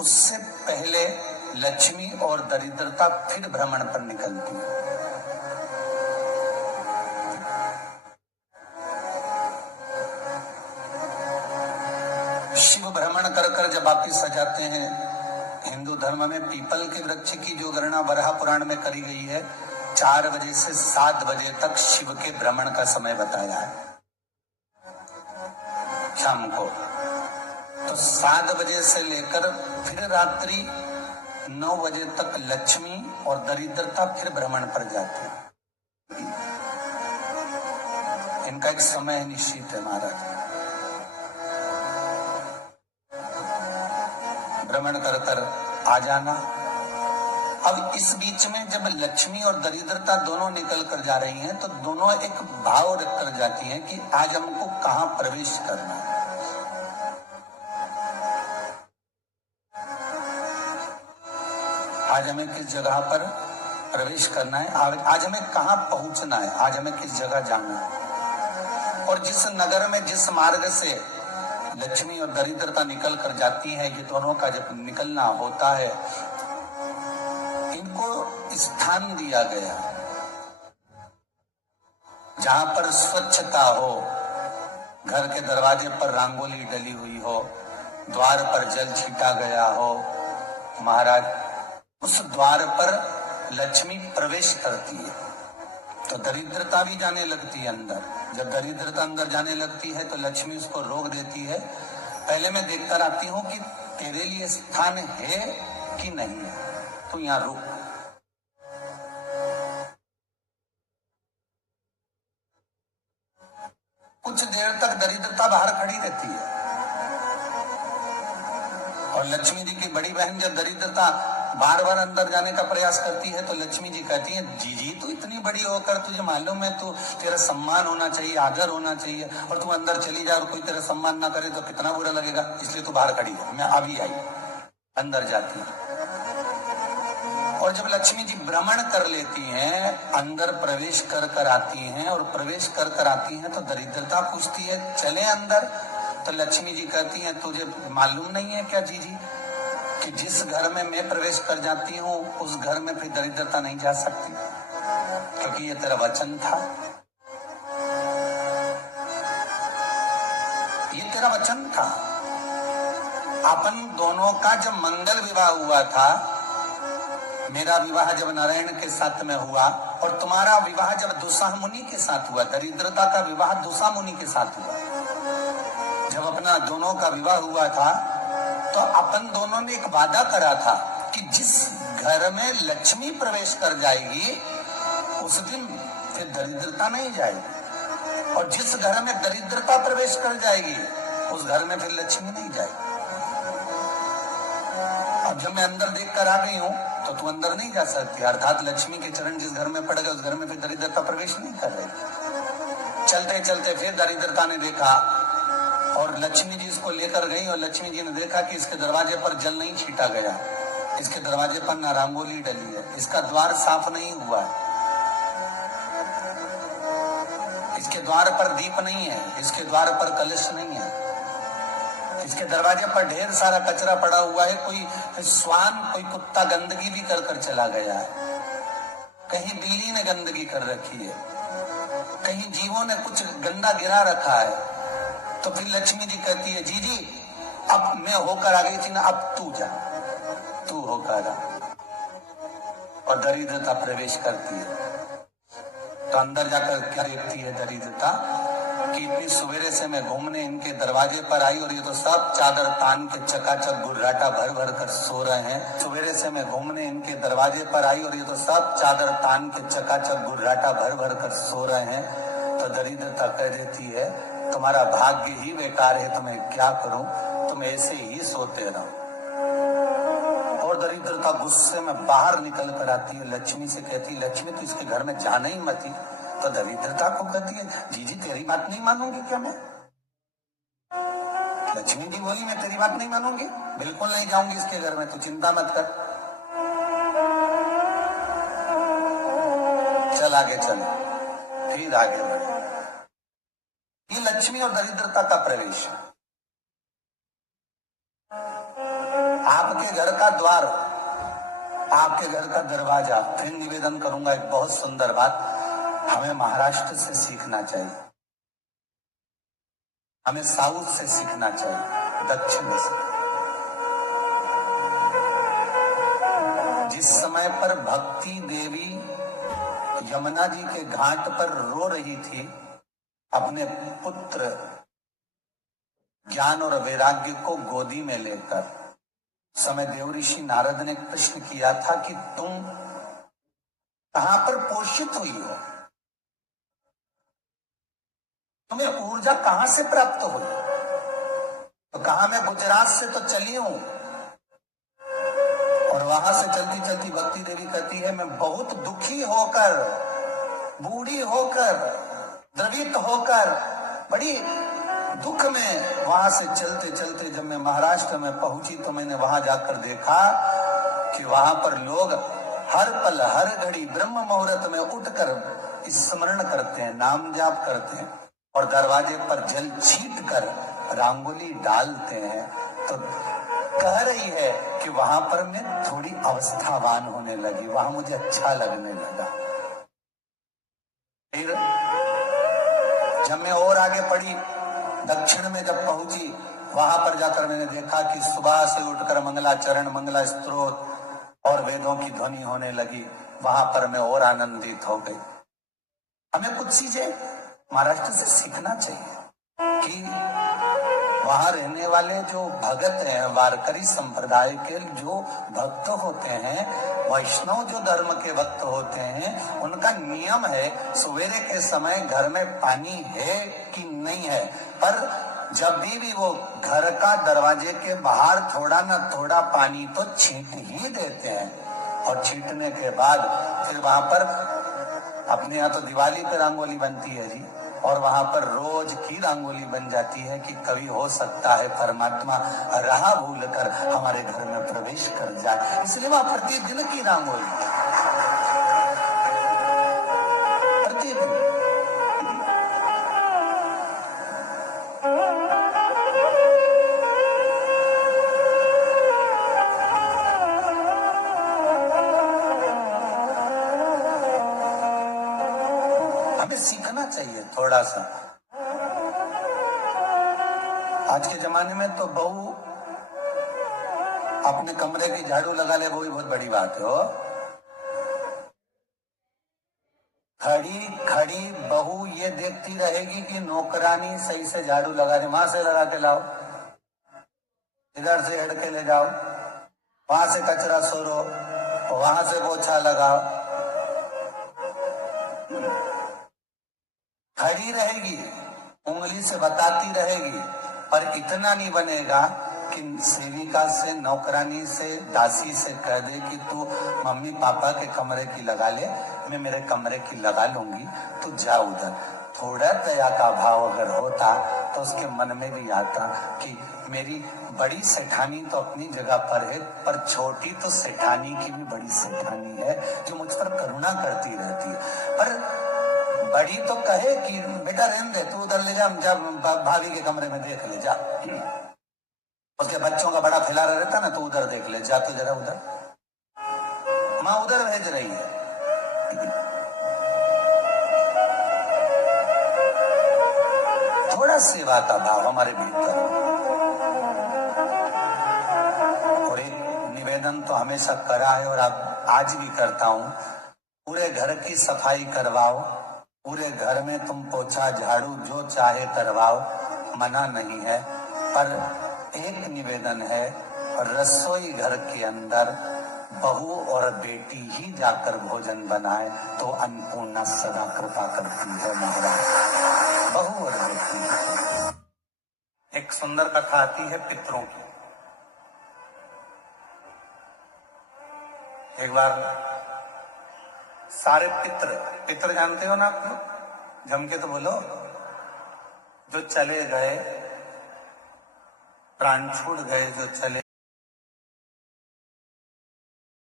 उससे पहले लक्ष्मी और दरिद्रता फिर भ्रमण पर निकलती है। शिव भ्रमण कर कर जब वापिस आ जाते हैं, हिंदू धर्म में पीपल के वृक्ष की जो गणना वराह पुराण में करी गई है, 4 बजे से 7 बजे तक शिव के भ्रमण का समय बताया है शाम को। तो 7 बजे से लेकर फिर रात्रि 9 बजे तक लक्ष्मी और दरिद्रता फिर भ्रमण पर जाती है। इनका एक समय निश्चित है महाराज। भ्रमण कर कर आ जाना। अब इस बीच में जब लक्ष्मी और दरिद्रता दोनों निकल कर जा रही हैं, तो दोनों एक भाव रख कर जाती हैं कि आज हमको कहां प्रवेश करना है। आज हमें किस जगह पर प्रवेश करना है, आज हमें कहां पहुंचना है, आज हमें किस जगह जाना है। और जिस नगर में जिस मार्ग से लक्ष्मी और दरिद्रता निकल कर जाती है, ये दोनों का जब निकलना होता है, इनको स्थान दिया गया जहां पर स्वच्छता हो, घर के दरवाजे पर रंगोली डली हुई हो, द्वार पर जल छीटा गया हो। महाराज, उस द्वार पर लक्ष्मी प्रवेश करती है तो दरिद्रता भी जाने लगती है अंदर। जब दरिद्रता अंदर जाने लगती है तो लक्ष्मी उसको रोक देती है। पहले मैं देखकर आती हूं कि तेरे लिए स्थान है कि नहीं है, तो यहां रुक। कुछ देर तक दरिद्रता बाहर खड़ी रहती है और लक्ष्मी जी की बड़ी बहन जब दरिद्रता बार बार अंदर जाने का प्रयास करती है तो लक्ष्मी जी कहती है, जीजी तू इतनी बड़ी होकर तुझे मालूम है तू तेरा सम्मान होना चाहिए, आदर होना चाहिए, और तू अंदर चली जा और कोई तेरा सम्मान ना करे तो कितना बुरा लगेगा, इसलिए तू बाहर खड़ी है। मैं अभी आई, अंदर जाती है। और जब लक्ष्मी जी भ्रमण कर लेती हैं, अंदर प्रवेश कर कर आती हैं, और प्रवेश कर कर आती हैं तो दरिद्रता पूछती है चले अंदर। तो लक्ष्मी जी कहती हैं, तुझे मालूम नहीं है क्या जीजी कि जिस घर में मैं प्रवेश कर जाती हूँ उस घर में फिर दरिद्रता नहीं जा सकती, क्योंकि ये तेरा वचन था, ये तेरा वचन था। अपन दोनों का जब मंगल विवाह हुआ था, मेरा विवाह जब नारायण के साथ में हुआ और तुम्हारा विवाह जब दुसाह मुनि के साथ हुआ, दरिद्रता का विवाह दुसाह मुनि के साथ हुआ। जब अपना दोनों का विवाह हुआ था तो अपन दोनों ने एक वादा करा था कि जिस घर में लक्ष्मी प्रवेश कर जाएगी उस दिन फिर दरिद्रता नहीं जाएगी, और जिस घर में दरिद्रता प्रवेश कर जाएगी उस घर में फिर लक्ष्मी नहीं जाएगी। अब जब मैं अंदर देख कर आ गई हूं तो तू अंदर नहीं जा सकती, अर्थात लक्ष्मी के चरण जिस घर में पड़ गए उस घर में फिर दरिद्रता प्रवेश नहीं कर रही। चलते चलते फिर दरिद्रता ने देखा और लक्ष्मी जी इसको लेकर गई, और लक्ष्मी जी ने देखा कि इसके दरवाजे पर जल नहीं छीटा गया, इसके दरवाजे पर ना रंगोली डली है, इसका द्वार साफ नहीं हुआ है, इसके द्वार पर दीप नहीं है, इसके द्वार पर कलश नहीं है, इसके दरवाजे पर ढेर सारा कचरा पड़ा हुआ है, कोई श्वान कोई कुत्ता गंदगी भी कर कर चला गया है, कहीं बिल्ली ने गंदगी कर रखी है, कहीं जीवों ने कुछ गंदा गिरा रखा है। तो फिर लक्ष्मी जी कहती है, जीजी अब मैं होकर आ गई थी ना, अब तू जा, तू होकर आ। और दरिद्रता प्रवेश करती है तो अंदर जाकर क्या देखती है दरिद्रता कि इतनी सवेरे से मैं घूमने इनके दरवाजे पर आई और ये तो सब चादर तान के चकाचक गुर्राटा भर भर कर सो रहे हैं। सवेरे से मैं घूमने इनके दरवाजे पर आई और ये तो सब चादर तान के चकाचक गुर्राटा भर भर कर सो रहे हैं। तो दरिद्रता कह देती है, तुम्हारा भाग्य ही बेकार है, तो मैं क्या करूं, तुम ऐसे ही सोते रहो। और दरिद्रता गुस्से में बाहर निकल कर आती है, लक्ष्मी से कहती है, लक्ष्मी तू इसके घर में जाना ही मत ही। तो दरिद्रता को कहती है, जीजी तेरी बात नहीं मानूंगी क्या मैं? लक्ष्मी जी बोली, मैं तेरी बात नहीं मानूंगी, बिल्कुल नहीं जाऊंगी इसके घर में, तू चिंता मत कर, चल आगे चल। फिर आगे बढ़े। ये लक्ष्मी और दरिद्रता का प्रवेश। आपके घर का द्वार, आपके घर का दरवाजा। फिर निवेदन करूंगा एक बहुत सुंदर बात, हमें महाराष्ट्र से सीखना चाहिए, हमें साउथ से सीखना चाहिए, दक्षिण से। जिस समय पर भक्ति देवी यमुना जी के घाट पर रो रही थी अपने पुत्र ज्ञान और वैराग्य को गोदी में लेकर, समय देव ऋषि नारद ने प्रश्न किया था कि तुम कहां पर पोषित हुई हो, तुम्हें ऊर्जा कहां से प्राप्त हुई? तो कहा मैं गुजरात से तो चली हूं। और वहां से चलती चलती भक्ति देवी कहती है मैं बहुत दुखी होकर, बूढ़ी होकर, द्रवित होकर, बड़ी दुख में वहां से चलते चलते जब मैं महाराष्ट्र में पहुंची तो मैंने वहां जाकर देखा कि वहां पर लोग हर पल हर घड़ी ब्रह्म मुहूर्त में उठकर स्मरण करते हैं, नाम जाप करते हैं और दरवाजे पर जल छीट कर रंगोली डालते हैं। तो कह रही है कि वहां पर मैं थोड़ी अवस्थावान होने लगी, वहां मुझे अच्छा लगने लगा। फिर जब मैं और आगे पढ़ी, दक्षिण में जब पहुंची, वहां पर जाकर मैंने देखा कि सुबह से उठकर मंगलाचरण, मंगला स्तोत्र और वेदों की ध्वनि होने लगी। वहां पर मैं और आनंदित हो गई। हमें कुछ चीजें महाराष्ट्र से सीखना चाहिए कि वहां रहने वाले जो भगत हैं, वारकरी संप्रदाय के जो भक्त होते हैं, वैष्णव जो धर्म के भक्त होते हैं, उनका नियम है सवेरे के समय घर में पानी है कि नहीं है, पर जब भी वो घर का दरवाजे के बाहर थोड़ा ना थोड़ा पानी तो छींट ही देते हैं। और छींटने के बाद फिर वहां पर अपने यहाँ तो दिवाली पे रंगोली बनती है जी, और वहां पर रोज की रंगोली बन जाती है कि कभी हो सकता है परमात्मा राह भूल कर हमारे घर में प्रवेश कर जाए, इसलिए वहां प्रतिदिन की रंगोली, प्रतिदिन। हमें सीखना चाहिए थोड़ा सा। आज के जमाने में तो बहू अपने कमरे की झाड़ू लगा ले, वो भी बहुत बड़ी बात है। हो खड़ी खड़ी बहू ये देखती रहेगी कि नौकरानी सही से झाड़ू लगा दे, वहां से लगा के लाओ, इधर से हट के ले जाओ, वहां से कचरा सोरो, वहां से पोछा लगाओ। खड़ी रहेगी, उंगली से बताती रहेगी, पर इतना नहीं बनेगा कि सेविका से, नौकरानी से, दासी से कह दे कि तू मम्मी पापा के कमरे की लगा ले, मैं मेरे कमरे की लगा लूंगी, तू जा उधर। थोड़ा दया का भाव अगर होता तो उसके मन में भी आता कि मेरी बड़ी सेठानी तो अपनी जगह पर है, पर छोटी तो सेठानी की भी बड़ी सेठानी है जो मुझ पर करुणा करती रहती है। पर बड़ी तो कहे कि बेटा रहने दे, तू उधर ले जा, जब भाभी के कमरे में देख ले जा, उसके बच्चों का बड़ा फैलारा रहता ना, तो उधर देख ले जा, तो जरा उधर, माँ उधर भेज रही है। थोड़ा सेवा का भाव हमारे भीतर। और एक निवेदन तो हमेशा करा है और अब आज भी करता हूं, पूरे घर की सफाई करवाओ, पूरे घर में तुम पोछा झाड़ू जो चाहे करवाओ, मना नहीं है, पर एक निवेदन है, रसोई घर के अंदर बहू और बेटी ही जाकर भोजन बनाए तो अन्नपूर्णा सदा कृपा करती है महाराज। बहू और बेटी। एक सुंदर कथा आती है पितरों की। एक बार सारे पितर जानते हो ना आप लोग, जम के तो बोलो, जो चले गए, प्राण छूट गए, जो चले